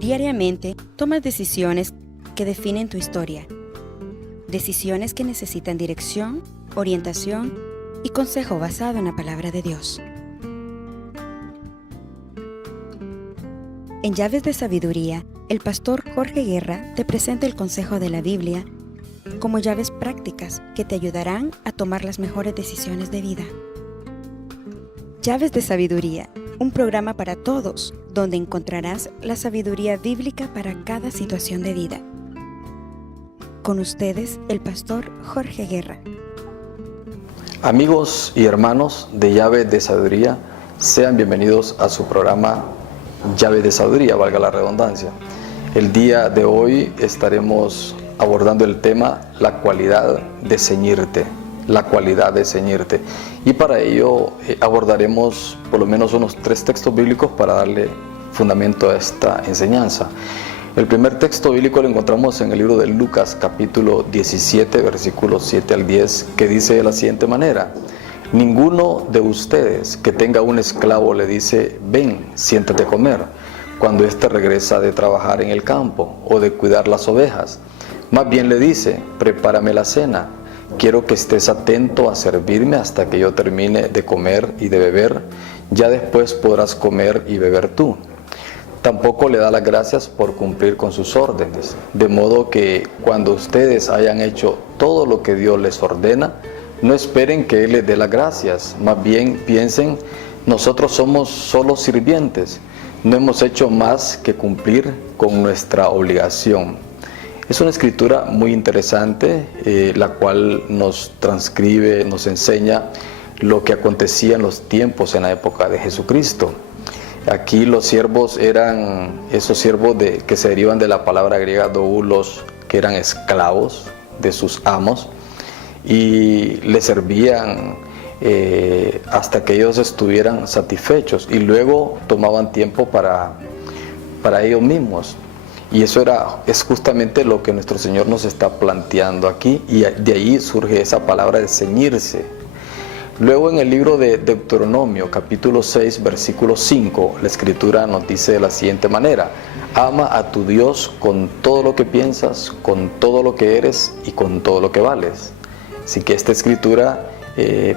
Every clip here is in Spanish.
Diariamente tomas decisiones que definen tu historia. Decisiones que necesitan dirección, orientación y consejo basado en la palabra de Dios. En Llaves de Sabiduría, el pastor Jorge Guerra te presenta el consejo de la Biblia como llaves prácticas que te ayudarán a tomar las mejores decisiones de vida. Llaves de Sabiduría, un programa para todos, donde encontrarás la sabiduría bíblica para cada situación de vida. Con ustedes, el pastor Jorge Guerra. Amigos y hermanos de Llaves de Sabiduría, sean bienvenidos a su programa Llaves de Sabiduría, valga la redundancia. El día de hoy estaremos abordando el tema la cualidad de ceñirte. La cualidad de ceñirte. Y para ello abordaremos por lo menos unos 3 textos bíblicos para darle fundamento a esta enseñanza. El primer texto bíblico lo encontramos en el libro de Lucas, capítulo 17, versículos 7 al 10, que dice de la siguiente manera: ninguno de ustedes que tenga un esclavo le dice, ven, siéntate a comer, cuando éste regresa de trabajar en el campo o de cuidar las ovejas. Más bien le dice, prepárame la cena. Quiero que estés atento a servirme hasta que yo termine de comer y de beber. Ya después podrás comer y beber tú. Tampoco le da las gracias por cumplir con sus órdenes. De modo que cuando ustedes hayan hecho todo lo que Dios les ordena, no esperen que Él les dé las gracias. Más bien piensen, nosotros somos solo sirvientes. No hemos hecho más que cumplir con nuestra obligación. Es una escritura muy interesante, la cual nos transcribe, nos enseña lo que acontecía en los tiempos en la época de Jesucristo. Aquí los siervos eran esos siervos que se derivan de la palabra griega doulos, que eran esclavos de sus amos, y les servían hasta que ellos estuvieran satisfechos, y luego tomaban tiempo para ellos mismos. Y eso es justamente lo que nuestro Señor nos está planteando aquí, y de ahí surge esa palabra de ceñirse. Luego en el libro de Deuteronomio, capítulo 6, versículo 5, la Escritura nos dice de la siguiente manera: ama a tu Dios con todo lo que piensas, con todo lo que eres y con todo lo que vales. Así que esta Escritura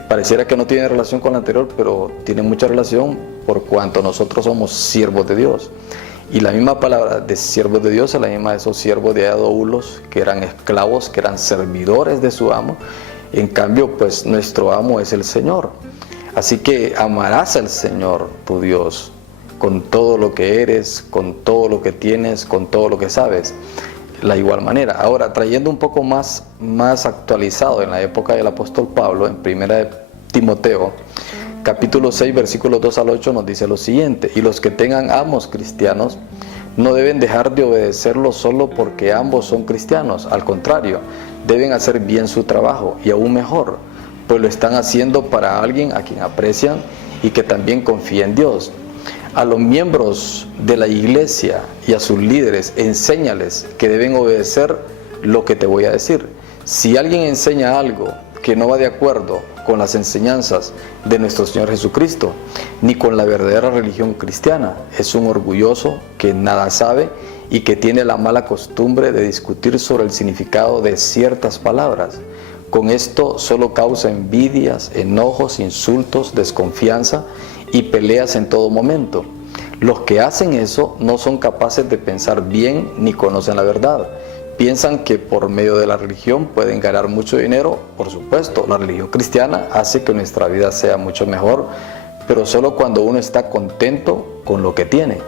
pareciera que no tiene relación con la anterior, pero tiene mucha relación por cuanto nosotros somos siervos de Dios. Y la misma palabra de siervos de Dios es la misma de esos siervos de doulos, que eran esclavos, que eran servidores de su amo. En cambio, pues nuestro amo es el Señor. Así que amarás al Señor, tu Dios, con todo lo que eres, con todo lo que tienes, con todo lo que sabes. La igual manera. Ahora, trayendo un poco más actualizado en la época del apóstol Pablo, en 1 de Timoteo, capítulo 6, versículos 2 al 8 nos dice lo siguiente: y los que tengan amos cristianos no deben dejar de obedecerlos solo porque ambos son cristianos. Al contrario, deben hacer bien su trabajo, y aún mejor, pues lo están haciendo para alguien a quien aprecian y que también confía en Dios. A los miembros de la iglesia y a sus líderes, enséñales que deben obedecer lo que te voy a decir. Si alguien enseña algo que no va de acuerdo con las enseñanzas de nuestro Señor Jesucristo, ni con la verdadera religión cristiana, es un orgulloso que nada sabe y que tiene la mala costumbre de discutir sobre el significado de ciertas palabras. Con esto solo causa envidias, enojos, insultos, desconfianza y peleas en todo momento. Los que hacen eso no son capaces de pensar bien ni conocen la verdad. Piensan que por medio de la religión pueden ganar mucho dinero. Por supuesto, la religión cristiana hace que nuestra vida sea mucho mejor, pero solo cuando uno está contento con lo que tiene.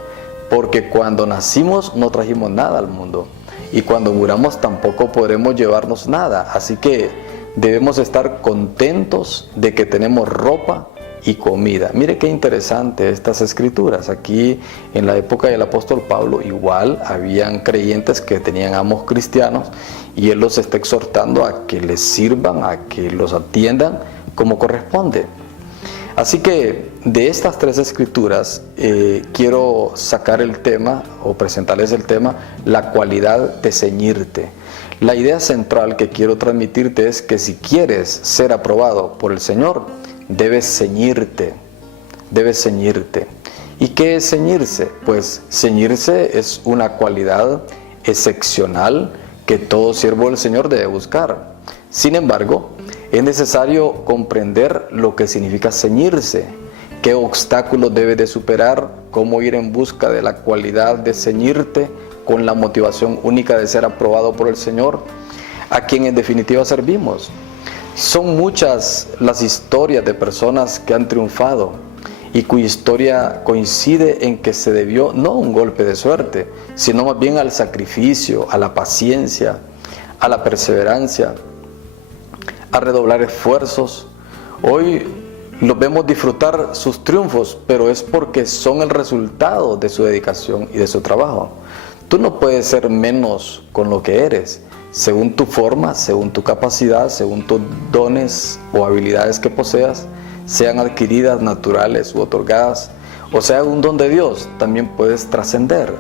Porque cuando nacimos no trajimos nada al mundo, y cuando muramos tampoco podremos llevarnos nada. Así que debemos estar contentos de que tenemos ropa y comida. Mire qué interesante estas escrituras. Aquí en la época del apóstol Pablo igual habían creyentes que tenían amos cristianos, y él los está exhortando a que les sirvan, a que los atiendan como corresponde. Así que de estas tres escrituras quiero sacar el tema o presentarles el tema, la cualidad de ceñirte. La idea central que quiero transmitirte es que si quieres ser aprobado por el Señor, debes ceñirte, debes ceñirte. ¿Y qué es ceñirse? Pues ceñirse es una cualidad excepcional que todo siervo del Señor debe buscar. Sin embargo, es necesario comprender lo que significa ceñirse, qué obstáculos debes de superar, cómo ir en busca de la cualidad de ceñirte con la motivación única de ser aprobado por el Señor, a quien en definitiva servimos. Son muchas las historias de personas que han triunfado y cuya historia coincide en que se debió no a un golpe de suerte, sino más bien al sacrificio, a la paciencia, a la perseverancia, a redoblar esfuerzos. Hoy los vemos disfrutar sus triunfos, pero es porque son el resultado de su dedicación y de su trabajo. Tú no puedes ser menos con lo que eres, según tu forma, según tu capacidad, según tus dones o habilidades que poseas, sean adquiridas, naturales u otorgadas, o sea un don de Dios, también puedes trascender.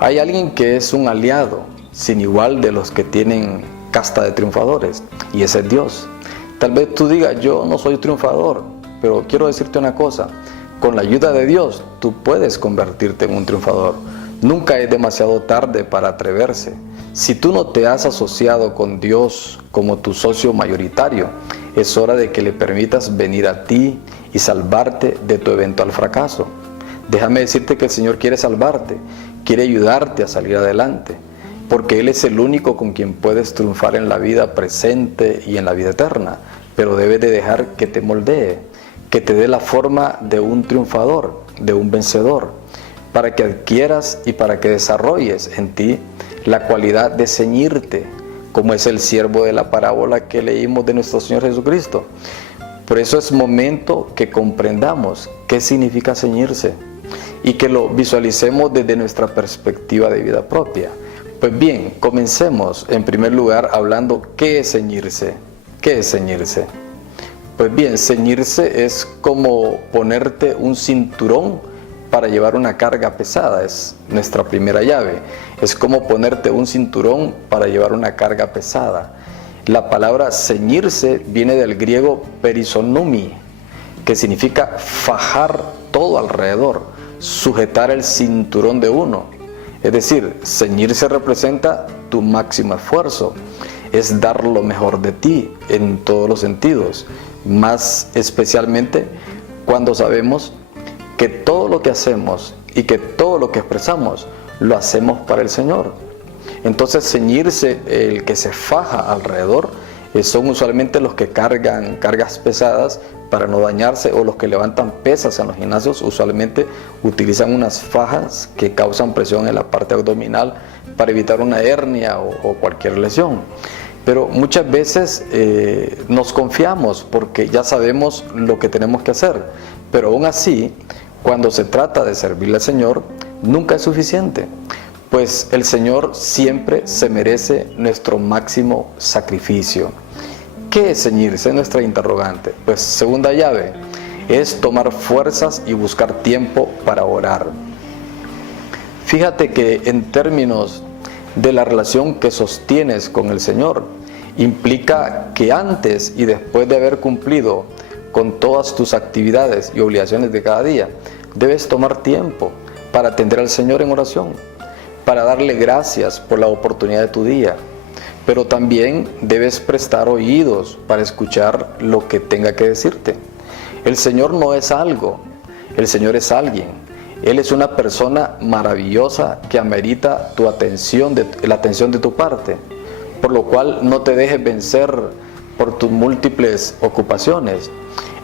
Hay alguien que es un aliado sin igual de los que tienen casta de triunfadores, y ese es Dios. Tal vez tú digas, yo no soy triunfador, pero quiero decirte una cosa, con la ayuda de Dios tú puedes convertirte en un triunfador. Nunca es demasiado tarde para atreverse. Si tú no te has asociado con Dios como tu socio mayoritario, es hora de que le permitas venir a ti y salvarte de tu eventual fracaso. Déjame decirte que el Señor quiere salvarte, quiere ayudarte a salir adelante, porque Él es el único con quien puedes triunfar en la vida presente y en la vida eterna, pero debes de dejar que te moldee, que te dé la forma de un triunfador, de un vencedor, para que adquieras y para que desarrolles en ti la cualidad de ceñirte, como es el siervo de la parábola que leímos de nuestro Señor Jesucristo. Por eso es momento que comprendamos qué significa ceñirse y que lo visualicemos desde nuestra perspectiva de vida propia. Pues bien, comencemos en primer lugar hablando qué es ceñirse. ¿Qué es ceñirse? Pues bien, ceñirse es como ponerte un cinturón para llevar una carga pesada, es nuestra primera llave. Es como ponerte un cinturón para llevar una carga pesada. La palabra ceñirse viene del griego perisonumi, que significa fajar todo alrededor, sujetar el cinturón de uno. Es decir, ceñirse representa tu máximo esfuerzo, es dar lo mejor de ti en todos los sentidos, más especialmente cuando sabemos que todo lo que hacemos y que todo lo que expresamos lo hacemos para el Señor. Entonces ceñirse, el que se faja alrededor, son usualmente los que cargan cargas pesadas para no dañarse, o los que levantan pesas en los gimnasios usualmente utilizan unas fajas que causan presión en la parte abdominal para evitar una hernia o cualquier lesión. Pero muchas veces nos confiamos porque ya sabemos lo que tenemos que hacer, pero aún así, cuando se trata de servirle al Señor, nunca es suficiente, pues el Señor siempre se merece nuestro máximo sacrificio. ¿Qué es ceñirse? Nuestra interrogante. Pues segunda llave, es tomar fuerzas y buscar tiempo para orar. Fíjate que en términos de la relación que sostienes con el Señor, implica que antes y después de haber cumplido con todas tus actividades y obligaciones de cada día, debes tomar tiempo para atender al Señor en oración, para darle gracias por la oportunidad de tu día, pero también debes prestar oídos para escuchar lo que tenga que decirte. El Señor no es algo, el Señor es alguien. Él es una persona maravillosa que amerita tu atención, la atención de tu parte, por lo cual no te dejes vencer por tus múltiples ocupaciones.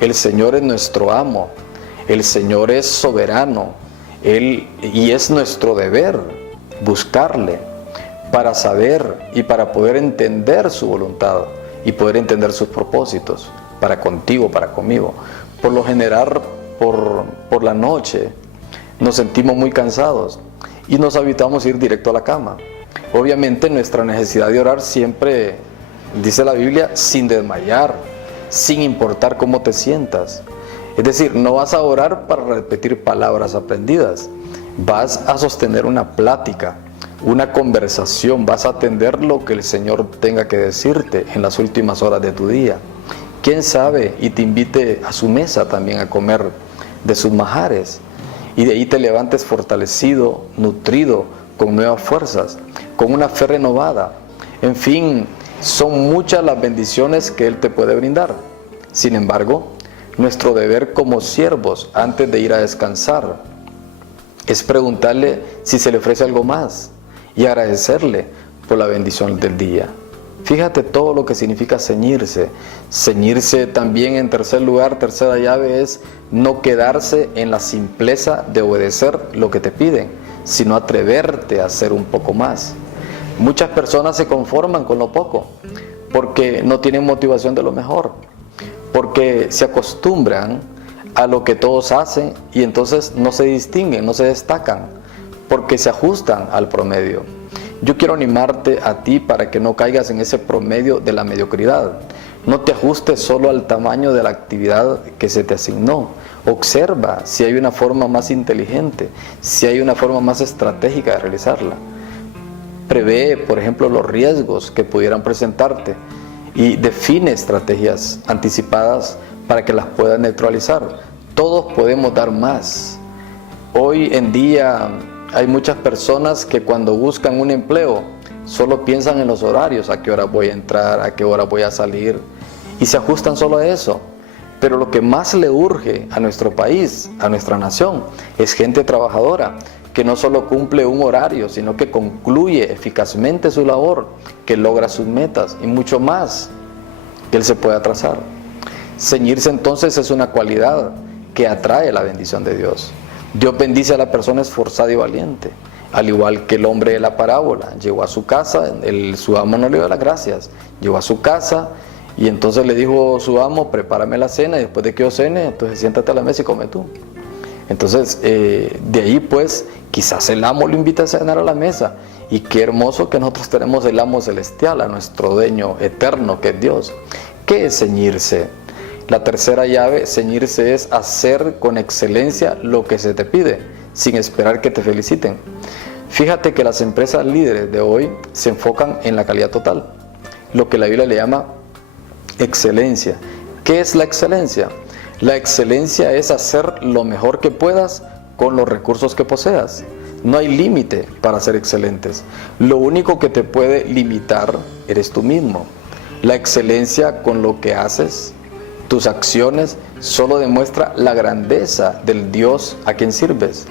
El Señor es nuestro amo, el Señor es soberano, y es nuestro deber buscarle para saber y para poder entender su voluntad y poder entender sus propósitos para contigo, para conmigo. Por lo general, por la noche nos sentimos muy cansados y nos habituamos a ir directo a la cama. Obviamente nuestra necesidad de orar siempre, dice la Biblia, sin desmayar, sin importar cómo te sientas. Es decir, no vas a orar para repetir palabras aprendidas, vas a sostener una plática, una conversación, vas a atender lo que el Señor tenga que decirte en las últimas horas de tu día. ¿Quién sabe? Y te invite a su mesa también a comer de sus manjares, y de ahí te levantes fortalecido, nutrido, con nuevas fuerzas, con una fe renovada. En fin, son muchas las bendiciones que Él te puede brindar. Sin embargo, nuestro deber como siervos antes de ir a descansar es preguntarle si se le ofrece algo más y agradecerle por la bendición del día. Fíjate todo lo que significa ceñirse. Ceñirse también, en tercer lugar, tercera llave, es no quedarse en la simpleza de obedecer lo que te piden, sino atreverte a hacer un poco más. Muchas personas se conforman con lo poco porque no tienen motivación de lo mejor, porque se acostumbran a lo que todos hacen y entonces no se distinguen, no se destacan, porque se ajustan al promedio. Yo quiero animarte a ti para que no caigas en ese promedio de la mediocridad. No te ajustes solo al tamaño de la actividad que se te asignó. Observa si hay una forma más inteligente, si hay una forma más estratégica de realizarla. Prevé, por ejemplo, los riesgos que pudieran presentarte y define estrategias anticipadas para que las puedas neutralizar. Todos podemos dar más. Hoy en día hay muchas personas que cuando buscan un empleo solo piensan en los horarios, a qué hora voy a entrar, a qué hora voy a salir, y se ajustan solo a eso. Pero lo que más le urge a nuestro país, a nuestra nación, es gente trabajadora, que no solo cumple un horario, sino que concluye eficazmente su labor, que logra sus metas y mucho más que él se puede atrasar. Ceñirse entonces es una cualidad que atrae la bendición de Dios. Dios bendice a la persona esforzada y valiente, al igual que el hombre de la parábola. Llegó a su casa, su amo no le dio las gracias, llegó a su casa y entonces le dijo su amo: prepárame la cena, y después de que yo cene, entonces siéntate a la mesa y come tú. Entonces de ahí pues quizás el amo lo invita a cenar a la mesa, y qué hermoso que nosotros tenemos el amo celestial, a nuestro dueño eterno que es Dios. ¿Qué es ceñirse? La tercera llave, ceñirse, es hacer con excelencia lo que se te pide, sin esperar que te feliciten. Fíjate que las empresas líderes de hoy se enfocan en la calidad total, lo que la Biblia le llama excelencia. ¿Qué es la excelencia? La excelencia es hacer lo mejor que puedas con los recursos que poseas. No hay límite para ser excelentes. Lo único que te puede limitar eres tú mismo. La excelencia con lo que haces, tus acciones, solo demuestra la grandeza del Dios a quien sirves.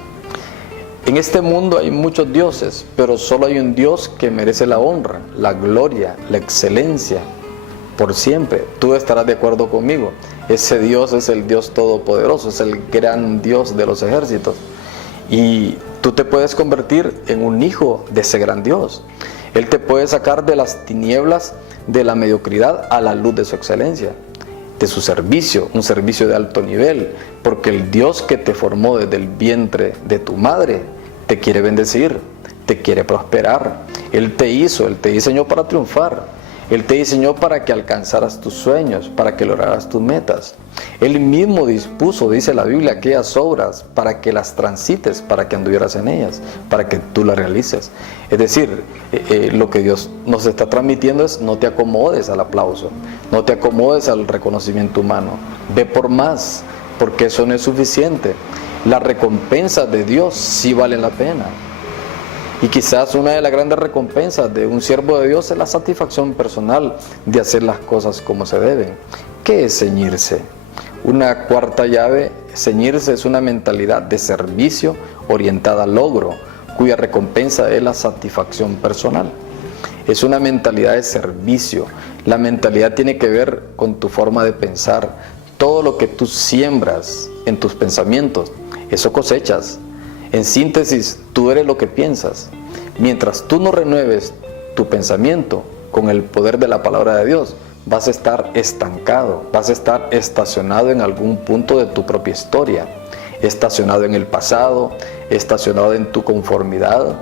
En este mundo hay muchos dioses, pero solo hay un Dios que merece la honra, la gloria, la excelencia, por siempre. Tú estarás de acuerdo conmigo. Ese Dios es el Dios todopoderoso, es el gran Dios de los ejércitos. Y tú te puedes convertir en un hijo de ese gran Dios. Él te puede sacar de las tinieblas de la mediocridad a la luz de su excelencia, de su servicio, un servicio de alto nivel, porque el Dios que te formó desde el vientre de tu madre te quiere bendecir, te quiere prosperar. Él te hizo, Él te diseñó para triunfar. Él te diseñó para que alcanzaras tus sueños, para que lograras tus metas. Él mismo dispuso, dice la Biblia, aquellas obras para que las transites, para que anduvieras en ellas, para que tú las realices. Es decir, lo que Dios nos está transmitiendo es: no te acomodes al aplauso, no te acomodes al reconocimiento humano. Ve por más, porque eso no es suficiente. Las recompensas de Dios sí valen la pena. Y quizás una de las grandes recompensas de un siervo de Dios es la satisfacción personal de hacer las cosas como se deben. ¿Qué es ceñirse? Una cuarta llave: ceñirse es una mentalidad de servicio orientada al logro, cuya recompensa es la satisfacción personal. Es una mentalidad de servicio. La mentalidad tiene que ver con tu forma de pensar. Todo lo que tú siembras en tus pensamientos, eso cosechas. En síntesis, tú eres lo que piensas. Mientras tú no renueves tu pensamiento con el poder de la palabra de Dios, vas a estar estancado, vas a estar estacionado en algún punto de tu propia historia, estacionado en el pasado, estacionado en tu conformidad.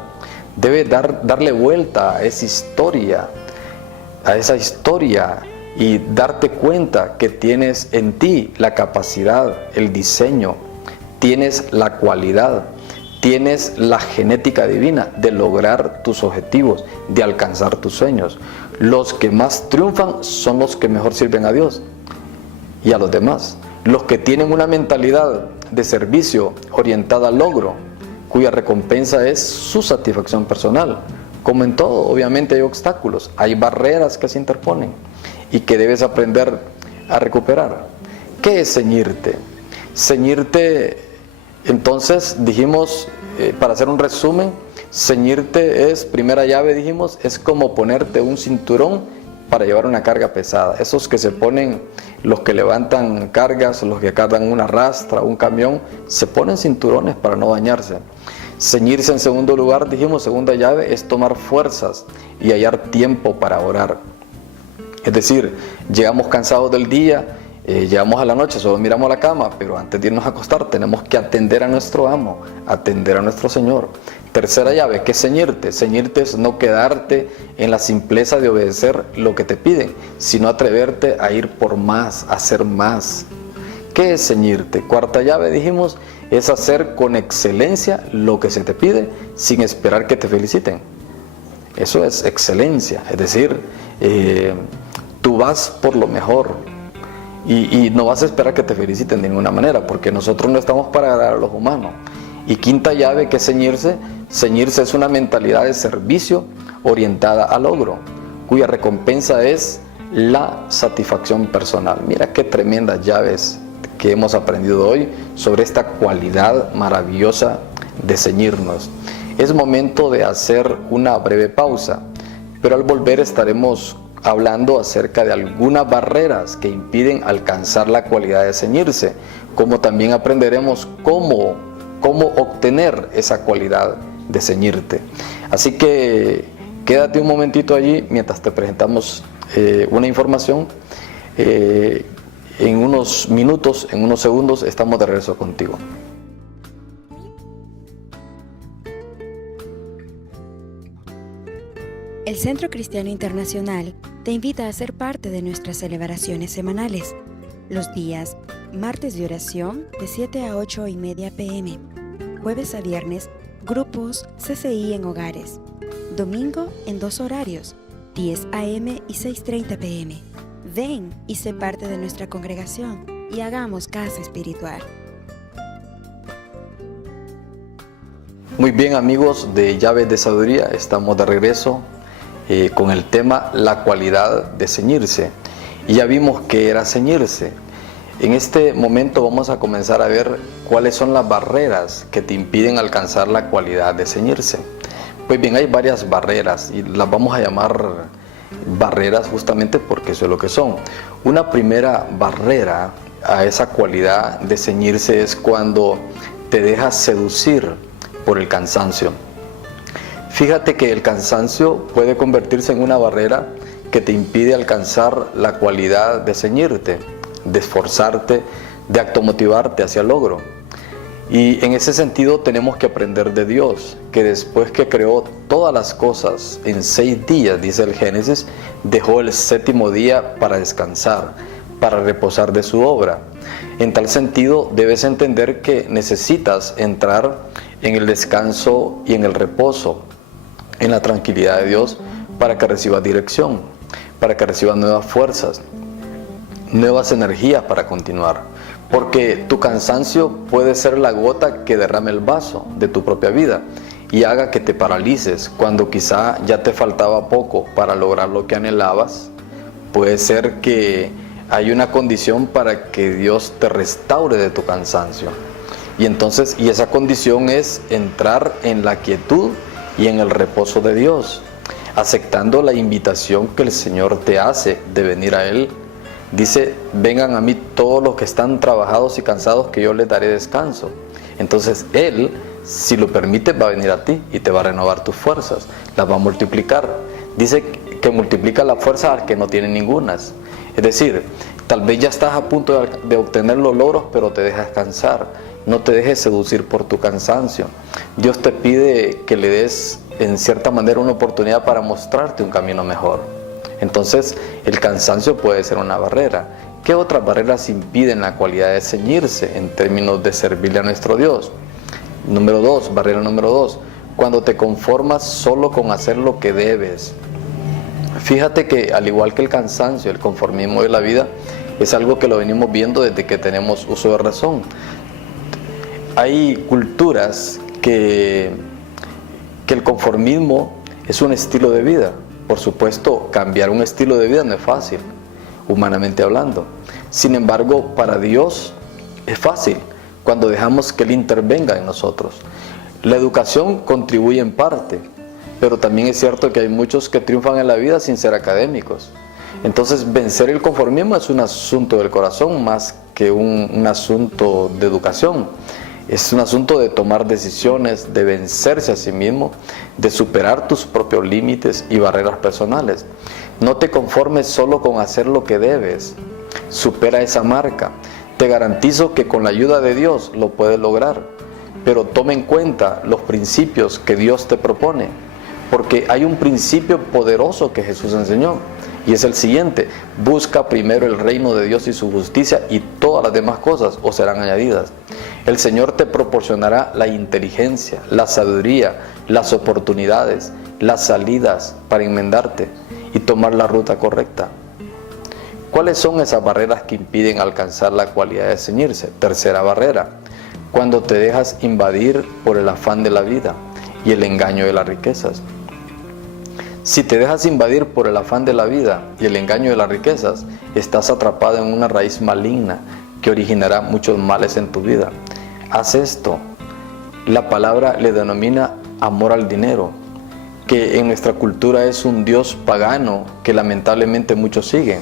Debes darle vuelta a esa historia y darte cuenta que tienes en ti la capacidad, el diseño, tienes la cualidad, tienes la genética divina de lograr tus objetivos, de alcanzar tus sueños. Los que más triunfan son los que mejor sirven a Dios y a los demás. Los que tienen una mentalidad de servicio orientada al logro, cuya recompensa es su satisfacción personal. Como en todo, obviamente hay obstáculos, hay barreras que se interponen y que debes aprender a recuperar. ¿Qué es ceñirte? Ceñirte, entonces dijimos, para hacer un resumen, ceñirte es, primera llave dijimos, es como ponerte un cinturón para llevar una carga pesada. Esos que se ponen, los que levantan cargas, los que cargan una rastra, un camión, se ponen cinturones para no dañarse. Ceñirse, en segundo lugar, dijimos, segunda llave, es tomar fuerzas y hallar tiempo para orar. Es decir, llegamos cansados del día, llegamos a la noche, solo miramos la cama, pero antes de irnos a acostar tenemos que atender a nuestro amo, atender a nuestro Señor. Tercera llave, ¿qué es ceñirte? Ceñirte es no quedarte en la simpleza de obedecer lo que te piden, sino atreverte a ir por más, a hacer más. ¿Qué es ceñirte? Cuarta llave, dijimos, es hacer con excelencia lo que se te pide sin esperar que te feliciten. Eso es excelencia, es decir, tú vas por lo mejor y no vas a esperar que te feliciten de ninguna manera, porque nosotros no estamos para agradar a los humanos. Y quinta llave, que es ceñirse. Ceñirse es una mentalidad de servicio orientada al logro, cuya recompensa es la satisfacción personal. Mira qué tremendas llaves que hemos aprendido hoy sobre esta cualidad maravillosa de ceñirnos. Es momento de hacer una breve pausa, pero al volver estaremos hablando acerca de algunas barreras que impiden alcanzar la cualidad de ceñirse, como también aprenderemos cómo obtener esa cualidad de ceñirte. Así que quédate un momentito allí mientras te presentamos una información. En unos minutos, en unos segundos, estamos de regreso contigo. El Centro Cristiano Internacional te invita a ser parte de nuestras celebraciones semanales. Los días martes de oración de 7 a 8:30 p.m. Jueves a viernes, grupos CCI en hogares. Domingo en 2 horarios, 10 a.m. y 6:30 p.m. Ven y sé parte de nuestra congregación y hagamos casa espiritual. Muy bien, amigos de Llaves de Sabiduría, estamos de regreso con el tema la cualidad de ceñirse. Y ya vimos qué era ceñirse. En este momento vamos a comenzar a ver cuáles son las barreras que te impiden alcanzar la cualidad de ceñirse. Pues bien, hay varias barreras y las vamos a llamar barreras justamente porque eso es lo que son. Una primera barrera a esa cualidad de ceñirse es cuando te dejas seducir por el cansancio. Fíjate que el cansancio puede convertirse en una barrera que te impide alcanzar la cualidad de ceñirte, de esforzarte, de automotivarte hacia el logro. Y en ese sentido tenemos que aprender de Dios, que después que creó todas las cosas en 6 días, dice el Génesis, dejó el 7º día para descansar, para reposar de su obra. En tal sentido, debes entender que necesitas entrar en el descanso y en el reposo, en la tranquilidad de Dios, para que recibas dirección, para que recibas nuevas fuerzas, nuevas energías para continuar. Porque tu cansancio puede ser la gota que derrame el vaso de tu propia vida y haga que te paralices cuando quizá ya te faltaba poco para lograr lo que anhelabas. Puede ser que hay una condición para que Dios te restaure de tu cansancio. Y esa condición es entrar en la quietud y en el reposo de Dios, aceptando la invitación que el Señor te hace de venir a Él. Dice, vengan a mí todos los que están trabajados y cansados, que yo les daré descanso. Entonces Él, si lo permite, va a venir a ti y te va a renovar tus fuerzas, las va a multiplicar. Dice que multiplica la fuerza al que no tiene ningunas. Es decir, tal vez ya estás a punto de obtener los logros, pero te dejas cansar. No te dejes seducir por tu cansancio. Dios te pide que le des en cierta manera una oportunidad para mostrarte un camino mejor. Entonces, el cansancio puede ser una barrera. ¿Qué otras barreras impiden la cualidad de ceñirse en términos de servirle a nuestro Dios? Barrera número 2, cuando te conformas solo con hacer lo que debes. Fíjate que al igual que el cansancio, el conformismo de la vida es algo que lo venimos viendo desde que tenemos uso de razón. Hay culturas que el conformismo es un estilo de vida. Por supuesto, cambiar un estilo de vida no es fácil, humanamente hablando. Sin embargo, para Dios es fácil cuando dejamos que Él intervenga en nosotros. La educación contribuye en parte, pero también es cierto que hay muchos que triunfan en la vida sin ser académicos. Entonces, vencer el conformismo es un asunto del corazón más que un asunto de educación. Es un asunto de tomar decisiones, de vencerse a sí mismo, de superar tus propios límites y barreras personales. No te conformes solo con hacer lo que debes. Supera esa marca. Te garantizo que con la ayuda de Dios lo puedes lograr. Pero toma en cuenta los principios que Dios te propone. Porque hay un principio poderoso que Jesús enseñó. Y es el siguiente: busca primero el reino de Dios y su justicia, y todas las demás cosas os serán añadidas. El Señor te proporcionará la inteligencia, la sabiduría, las oportunidades, las salidas para enmendarte y tomar la ruta correcta. ¿Cuáles son esas barreras que impiden alcanzar la cualidad de ceñirse? Tercera barrera: cuando te dejas invadir por el afán de la vida y el engaño de las riquezas. Si te dejas invadir por el afán de la vida y el engaño de las riquezas, estás atrapado en una raíz maligna que originará muchos males en tu vida. Haz esto. La palabra le denomina amor al dinero, que en nuestra cultura es un dios pagano que lamentablemente muchos siguen.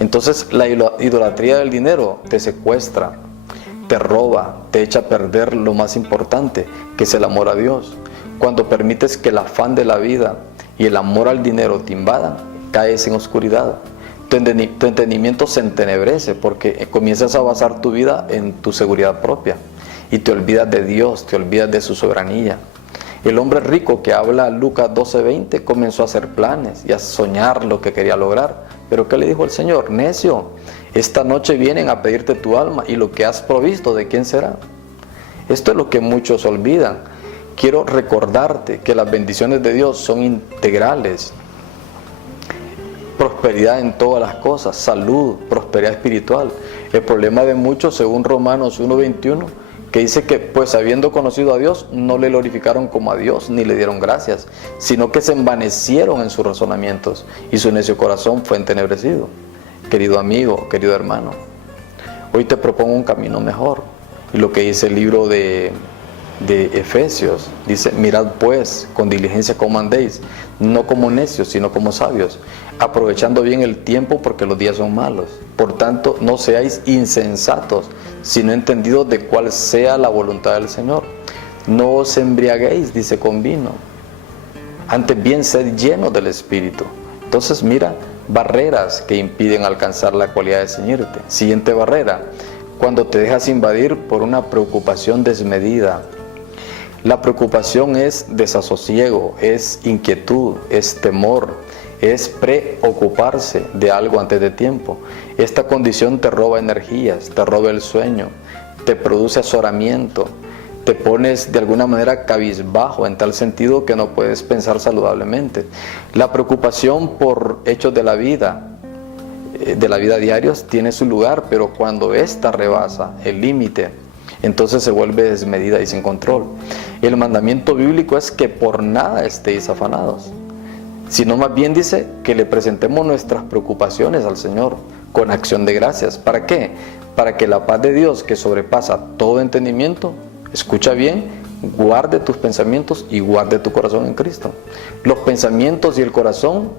Entonces, la idolatría del dinero te secuestra, te roba, te echa a perder lo más importante, que es el amor a Dios. Cuando permites que el afán de la vida y el amor al dinero te invadan, caes en oscuridad. Tu entendimiento se entenebrece porque comienzas a basar tu vida en tu seguridad propia y te olvidas de Dios, te olvidas de su soberanía. El hombre rico que habla Lucas 12:20 comenzó a hacer planes y a soñar lo que quería lograr. Pero ¿qué le dijo el Señor? Necio, esta noche vienen a pedirte tu alma, y lo que has provisto, ¿de quién será? Esto es lo que muchos olvidan. Quiero recordarte que las bendiciones de Dios son integrales. Prosperidad en todas las cosas, salud, prosperidad espiritual. El problema de muchos, según Romanos 1:21, que dice que pues habiendo conocido a Dios, no le glorificaron como a Dios, ni le dieron gracias, sino que se envanecieron en sus razonamientos, y su necio corazón fue entenebrecido. Querido amigo, querido hermano, hoy te propongo un camino mejor. Y lo que dice el libro de Efesios, dice: mirad pues con diligencia cómo andéis, no como necios, sino como sabios, aprovechando bien el tiempo, porque los días son malos. Por tanto, no seáis insensatos, sino entendidos de cuál sea la voluntad del Señor. No os embriaguéis, dice, con vino, antes bien sed llenos del Espíritu. Entonces, mira, barreras que impiden alcanzar la cualidad de ceñirte. Siguiente barrera: cuando te dejas invadir por una preocupación desmedida. La preocupación es desasosiego, es inquietud, es temor, es preocuparse de algo antes de tiempo. Esta condición te roba energías, te roba el sueño, te produce azoramiento, te pones de alguna manera cabizbajo, en tal sentido que no puedes pensar saludablemente. La preocupación por hechos de la vida diarios tiene su lugar, pero cuando ésta rebasa el límite, entonces se vuelve desmedida y sin control. El mandamiento bíblico es que por nada estéis afanados, sino más bien dice que le presentemos nuestras preocupaciones al Señor con acción de gracias. ¿Para qué? Para que la paz de Dios, que sobrepasa todo entendimiento, escucha bien, guarde tus pensamientos y guarde tu corazón en Cristo. Los pensamientos y el corazón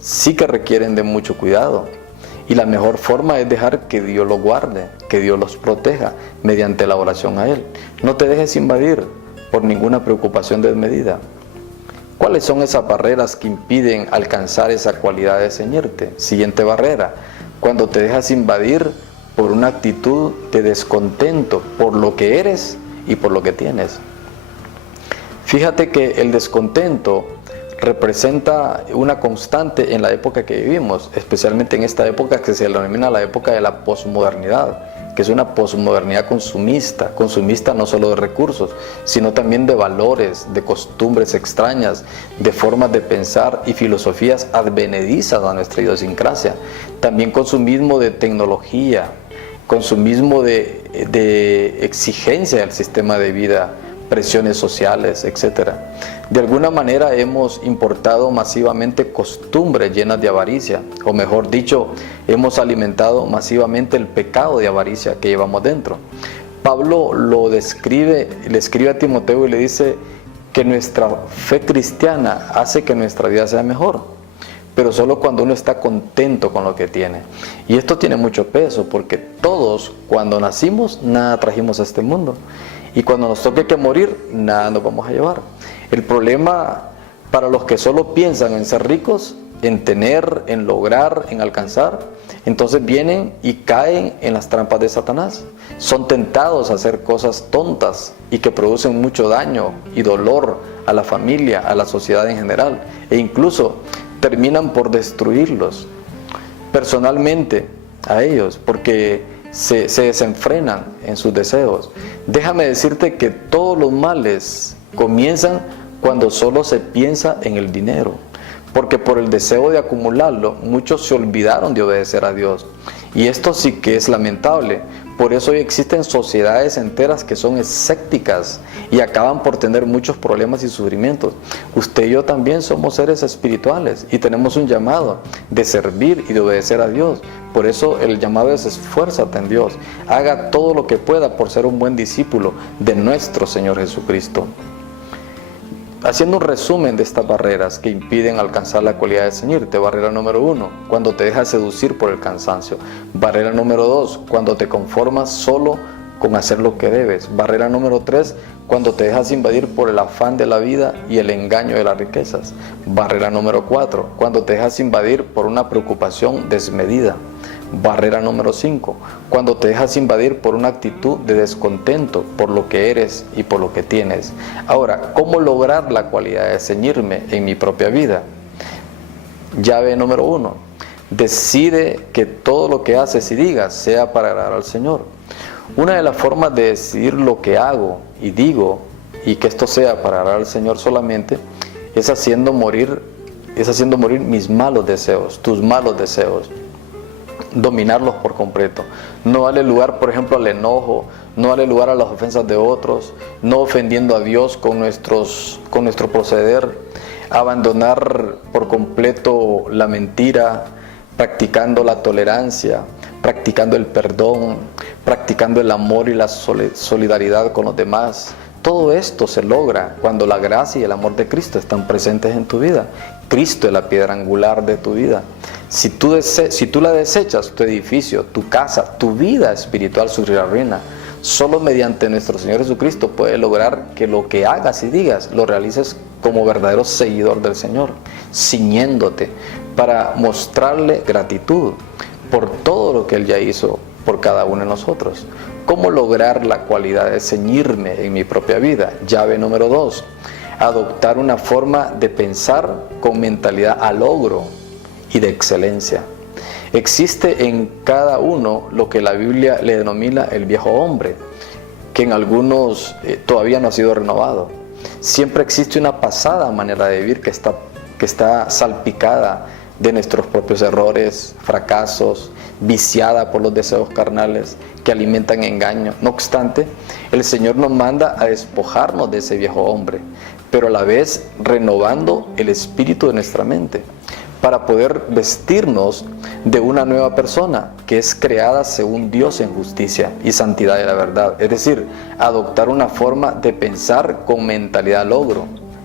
sí que requieren de mucho cuidado, y la mejor forma es dejar que Dios los guarde, que Dios los proteja mediante la oración a Él. No te dejes invadir por ninguna preocupación desmedida. ¿Cuáles son esas barreras que impiden alcanzar esa cualidad de ceñirte? Siguiente barrera: cuando te dejas invadir por una actitud de descontento por lo que eres y por lo que tienes. Fíjate que el descontento representa una constante en la época que vivimos, especialmente en esta época que se denomina la época de la posmodernidad, que es una posmodernidad consumista no solo de recursos, sino también de valores, de costumbres extrañas, de formas de pensar y filosofías advenedizas a nuestra idiosincrasia, también consumismo de tecnología, consumismo de exigencia del sistema de vida, presiones sociales, etc. De alguna manera hemos importado masivamente costumbres llenas de avaricia, o mejor dicho, hemos alimentado masivamente el pecado de avaricia que llevamos dentro. Pablo le escribe a Timoteo y le dice que nuestra fe cristiana hace que nuestra vida sea mejor, pero solo cuando uno está contento con lo que tiene. Y esto tiene mucho peso, porque todos cuando nacimos nada trajimos a este mundo, y cuando nos toque que morir nada nos vamos a llevar. El problema para los que solo piensan en ser ricos, en tener, en lograr, en alcanzar, entonces vienen y caen en las trampas de Satanás. Son tentados a hacer cosas tontas y que producen mucho daño y dolor a la familia, a la sociedad en general, e incluso terminan por destruirlos personalmente a ellos, porque se desenfrenan en sus deseos. Déjame decirte que todos los males comienzan cuando solo se piensa en el dinero, porque por el deseo de acumularlo, muchos se olvidaron de obedecer a Dios. Y esto sí que es lamentable. Por eso hoy existen sociedades enteras que son escépticas y acaban por tener muchos problemas y sufrimientos. Usted y yo también somos seres espirituales y tenemos un llamado de servir y de obedecer a Dios. Por eso el llamado es: esfuérzate en Dios, haga todo lo que pueda por ser un buen discípulo de nuestro Señor Jesucristo. Haciendo un resumen de estas barreras que impiden alcanzar la cualidad de ceñirte: barrera número 1, cuando te dejas seducir por el cansancio. Barrera número 2, cuando te conformas solo con hacer lo que debes. Barrera número 3, cuando te dejas invadir por el afán de la vida y el engaño de las riquezas. Barrera número 4, cuando te dejas invadir por una preocupación desmedida. Barrera número 5, cuando te dejas invadir por una actitud de descontento por lo que eres y por lo que tienes. Ahora, ¿cómo lograr la cualidad de ceñirme en mi propia vida? Llave número 1, decide que todo lo que haces y digas sea para agradar al Señor. Una de las formas de decidir lo que hago y digo, y que esto sea para agradar al Señor solamente, es haciendo morir mis malos deseos, tus malos deseos. Dominarlos por completo. No darle lugar, por ejemplo, al enojo, no darle lugar a las ofensas de otros, no ofendiendo a Dios con nuestro proceder, abandonar por completo la mentira, practicando la tolerancia, practicando el perdón, practicando el amor y la solidaridad con los demás. Todo esto se logra cuando la gracia y el amor de Cristo están presentes en tu vida. Cristo es la piedra angular de tu vida. Si tú la desechas, tu edificio, tu casa, tu vida espiritual sufrirá ruina. Solo mediante nuestro Señor Jesucristo puedes lograr que lo que hagas y digas lo realices como verdadero seguidor del Señor, ciñéndote para mostrarle gratitud por todo lo que Él ya hizo por cada uno de nosotros. ¿Cómo lograr la cualidad de ceñirme en mi propia vida? Llave número 2, adoptar una forma de pensar con mentalidad a logro y de excelencia. Existe en cada uno lo que la Biblia le denomina el viejo hombre, que en algunos todavía no ha sido renovado. Siempre existe una pasada manera de vivir que está salpicada de nuestros propios errores, fracasos, viciada por los deseos carnales que alimentan engaño. No obstante, el Señor nos manda a despojarnos de ese viejo hombre, pero a la vez renovando el espíritu de nuestra mente, para poder vestirnos de una nueva persona que es creada según Dios en justicia y santidad de la verdad. Es decir, adoptar una forma de pensar con mentalidad al logro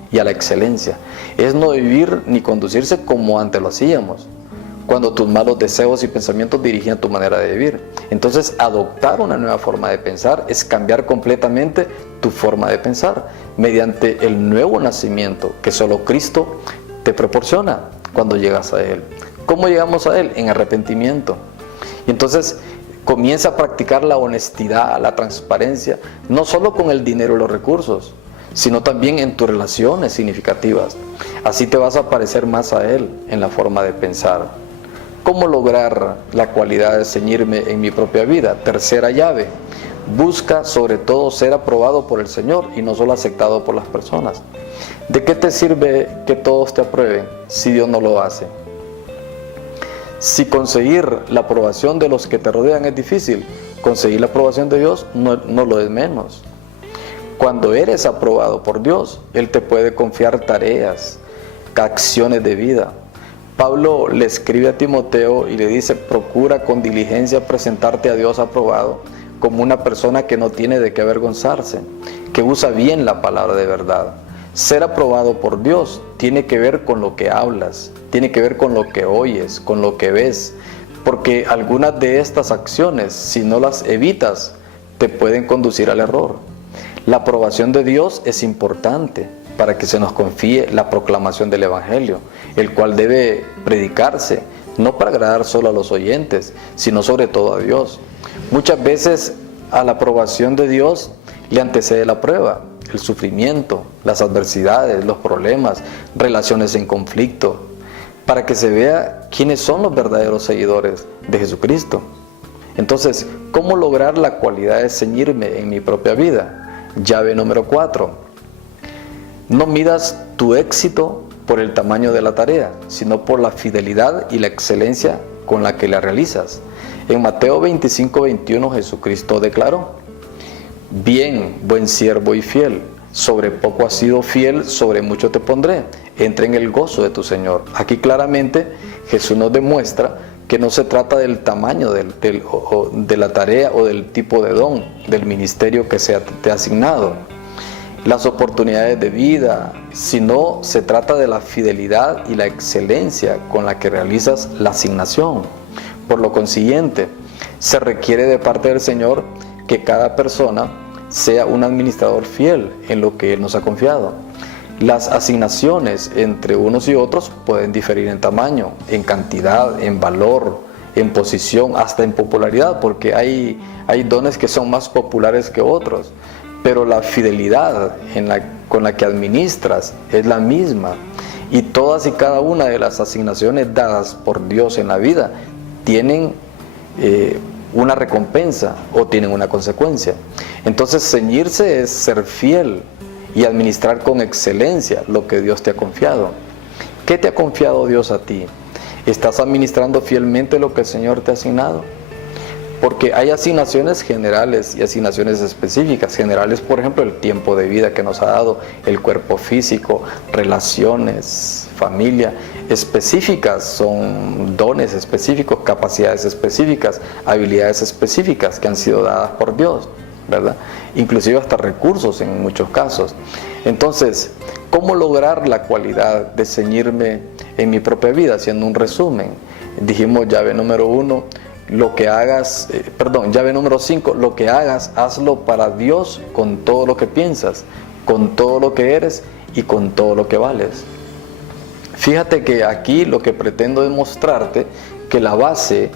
y a la excelencia. Es no vivir ni conducirse como antes lo hacíamos, cuando tus malos deseos y pensamientos dirigían tu manera de vivir. Entonces, adoptar una nueva forma de pensar es cambiar completamente tu forma de pensar mediante el nuevo nacimiento que solo Cristo te proporciona cuando llegas a Él. ¿Cómo llegamos a Él? En arrepentimiento. Y entonces comienza a practicar la honestidad, la transparencia, no solo con el dinero y los recursos, sino también en tus relaciones significativas. Así te vas a parecer más a Él en la forma de pensar. ¿Cómo lograr la cualidad de ceñirme en mi propia vida? Tercera llave: busca sobre todo ser aprobado por el Señor y no solo aceptado por las personas. ¿De qué te sirve que todos te aprueben si Dios no lo hace? Si conseguir la aprobación de los que te rodean es difícil, conseguir la aprobación de Dios no lo es menos. Cuando eres aprobado por Dios, Él te puede confiar tareas, acciones de vida. Pablo le escribe a Timoteo y le dice: procura con diligencia presentarte a Dios aprobado, como una persona que no tiene de qué avergonzarse, que usa bien la palabra de verdad. Ser aprobado por Dios tiene que ver con lo que hablas, tiene que ver con lo que oyes, con lo que ves, porque algunas de estas acciones, si no las evitas, te pueden conducir al error. La aprobación de Dios es importante para que se nos confíe la proclamación del Evangelio, el cual debe predicarse, no para agradar solo a los oyentes, sino sobre todo a Dios. Muchas veces a la aprobación de Dios le antecede la prueba, el sufrimiento, las adversidades, los problemas, relaciones en conflicto, para que se vea quiénes son los verdaderos seguidores de Jesucristo. Entonces, ¿cómo lograr la cualidad de ceñirme en mi propia vida? Llave número 4. No midas tu éxito por el tamaño de la tarea, sino por la fidelidad y la excelencia con la que la realizas. En Mateo 25:21 Jesucristo declaró: bien, buen siervo y fiel, sobre poco has sido fiel, sobre mucho te pondré, entra en el gozo de tu Señor. Aquí claramente Jesús nos demuestra que no se trata del tamaño de la tarea o del tipo de don, del ministerio que te ha asignado, las oportunidades de vida, sino se trata de la fidelidad y la excelencia con la que realizas la asignación. Por lo consiguiente, se requiere de parte del Señor que cada persona sea un administrador fiel en lo que Él nos ha confiado. Las asignaciones entre unos y otros pueden diferir en tamaño, en cantidad, en valor, en posición, hasta en popularidad, porque hay dones que son más populares que otros, pero la fidelidad con la que administras es la misma, y todas y cada una de las asignaciones dadas por Dios en la vida tienen una recompensa o tienen una consecuencia. Entonces, ceñirse es ser fiel y administrar con excelencia lo que Dios te ha confiado. ¿Qué te ha confiado Dios a ti? ¿Estás administrando fielmente lo que el Señor te ha asignado? Porque hay asignaciones generales y asignaciones específicas. Generales, por ejemplo, el tiempo de vida que nos ha dado, el cuerpo físico, relaciones, familia. Específicas son dones específicos, capacidades específicas, habilidades específicas que han sido dadas por Dios, ¿verdad? Inclusive hasta recursos en muchos casos. Entonces, ¿cómo lograr la cualidad de ceñirme en mi propia vida? Haciendo un resumen, dijimos llave número 1, llave número 5, lo que hagas, hazlo para Dios con todo lo que piensas, con todo lo que eres y con todo lo que vales. Fíjate que aquí lo que pretendo es mostrarte que la base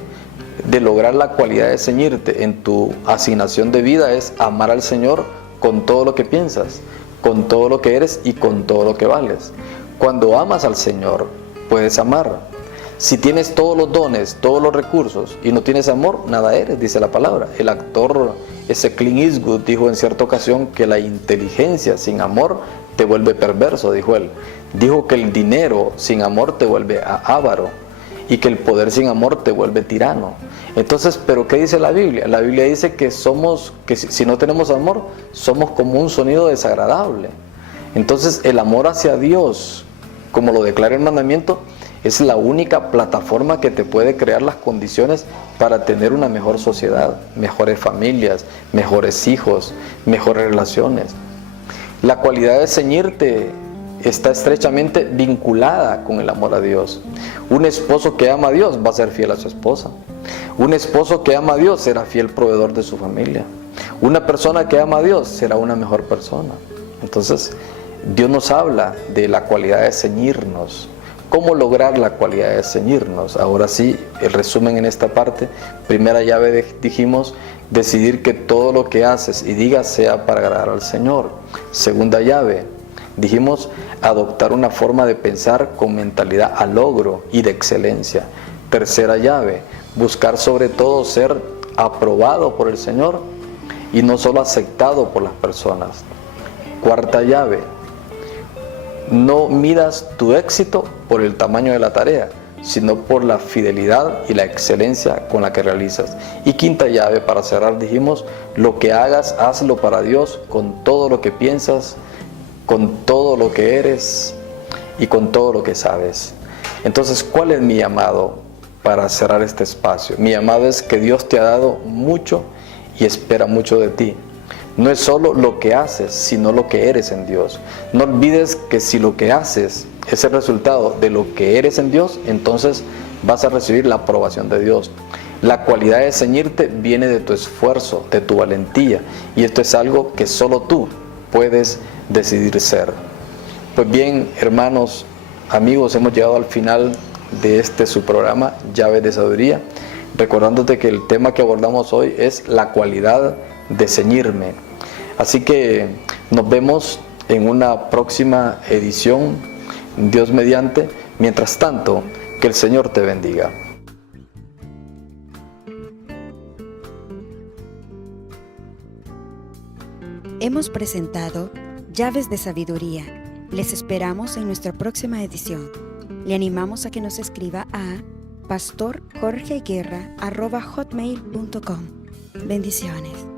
de lograr la cualidad de ceñirte en tu asignación de vida es amar al Señor con todo lo que piensas, con todo lo que eres y con todo lo que vales. Cuando amas al Señor, puedes amar. Si tienes todos los dones, todos los recursos y no tienes amor, nada eres, dice la palabra. El actor Clint Eastwood dijo en cierta ocasión que la inteligencia sin amor te vuelve perverso, dijo él. Dijo que el dinero sin amor te vuelve avaro y que el poder sin amor te vuelve tirano. Entonces, ¿pero qué dice la Biblia? La Biblia dice que si no tenemos amor, somos como un sonido desagradable. Entonces, el amor hacia Dios, como lo declara el mandamiento, es la única plataforma que te puede crear las condiciones para tener una mejor sociedad, mejores familias, mejores hijos, mejores relaciones. La cualidad de ceñirte está estrechamente vinculada con el amor a Dios. Un esposo que ama a Dios va a ser fiel a su esposa. Un esposo que ama a Dios será fiel proveedor de su familia. Una persona que ama a Dios será una mejor persona. Entonces, Dios nos habla de la cualidad de ceñirnos ¿Cómo lograr la cualidad de ceñirnos? Ahora sí, el resumen en esta parte. Primera llave dijimos, decidir que todo lo que haces y digas sea para agradar al Señor. Segunda llave, dijimos, adoptar una forma de pensar con mentalidad a logro y de excelencia. Tercera llave, buscar sobre todo ser aprobado por el Señor y no solo aceptado por las personas. Cuarta llave, no midas tu éxito por el tamaño de la tarea, sino por la fidelidad y la excelencia con la que realizas. Y quinta llave, para cerrar, dijimos, lo que hagas, hazlo para Dios con todo lo que piensas, con todo lo que eres y con todo lo que sabes. Entonces, ¿cuál es mi llamado para cerrar este espacio? Mi llamado es que Dios te ha dado mucho y espera mucho de ti. No es solo lo que haces, sino lo que eres en Dios. No olvides que si lo que haces es el resultado de lo que eres en Dios, entonces vas a recibir la aprobación de Dios. La cualidad de ceñirte viene de tu esfuerzo, de tu valentía, y esto es algo que solo tú puedes decidir ser. Pues bien, hermanos, amigos, hemos llegado al final de su programa, Llaves de Sabiduría, recordándote que el tema que abordamos hoy es la cualidad de ceñirme. Así que nos vemos en una próxima edición, Dios mediante. Mientras tanto, que el Señor te bendiga. Hemos presentado Llaves de Sabiduría. Les esperamos en nuestra próxima edición. Le animamos a que nos escriba a pastorjorgeguerra@hotmail.com. Bendiciones.